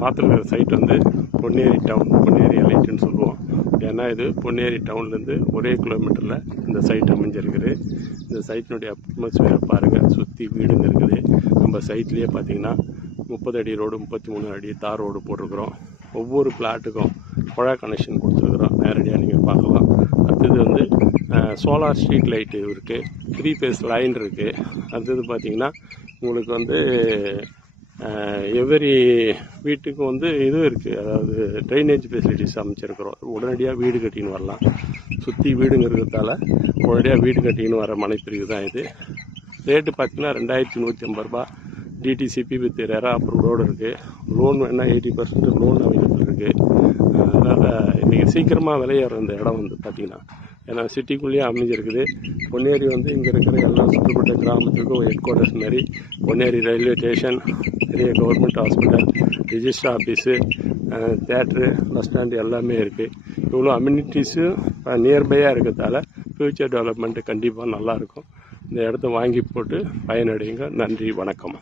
பார்த்துருக்கிற side வந்து Ponneri down, Ponneri எலைட்டுன்னு சொல்லுவோம். ஏன்னா இது பொன்னேரி டவுன்லேருந்து ஒரே கிலோமீட்டரில் இந்த சைட் அமைஞ்சிருக்குது. இந்த சைட்டினுடைய அட்மாஸ்பியரை பாருங்கள். சுற்றி வீடுங்க இருக்குது. நம்ம சைட்லேயே பார்த்தீங்கன்னா 30 அடி ரோடு, 33 அடி தார் ரோடு போட்டிருக்கிறோம். ஒவ்வொரு பிளாட்டுக்கும் குழாய் கனெக்ஷன் கொடுத்துருக்குறோம். நேரடியாக நீங்கள் பார்க்கலாம். அடுத்தது வந்து சோலார் ஸ்ட்ரீட் லைட்டு இருக்குது, 3 ஃபேஸ் லைன் இருக்குது. அடுத்தது பார்த்திங்கன்னா உங்களுக்கு வந்து எவரி வீட்டுக்கும் வந்து இதுவும் இருக்குது, அதாவது ட்ரைனேஜ் ஃபெசிலிட்டிஸ் அமைச்சிருக்கிறோம். உடனடியாக வீடு கட்டின்னு வரலாம். சுற்றி வீடுங்க இருக்கிறதால உடனடியாக வீடு கட்டின்னு வர மனைப்பிரிவு தான் இது. ரேட்டு பார்த்திங்கன்னா 2150 ரூபா. டிடிசிபி வித் ரெரா அப்ரூவ்டோடு இருக்குது. லோன் வேணால் 80% லோன் அவைலபிள் இருக்குது. அதனால் இன்றைக்கி சீக்கிரமாக விலையேற இந்த இடம் வந்து பார்த்திங்கன்னா, ஏன்னா சிட்டிக்குள்ளேயே அமைஞ்சிருக்குது. பொன்னேரி வந்து இங்கே இருக்கிற எல்லா சுற்றுப்பட்ட கிராமத்துக்கும் ஹெட் குவார்ட்டர்ஸ் மாரி பொன்னேரி ரயில்வே ஸ்டேஷன், பெரிய government hospital, register office, theatre, bus stand எல்லாமே இருக்குது. இவ்வளோ அம்யூனிட்டிஸும் நியர்பையாக இருக்கிறதால ஃப்யூச்சர் டெவலப்மெண்ட்டு கண்டிப்பாக நல்லாயிருக்கும். இந்த இடத்த வாங்கி போட்டு பயனடையுங்க. நன்றி, வணக்கம்.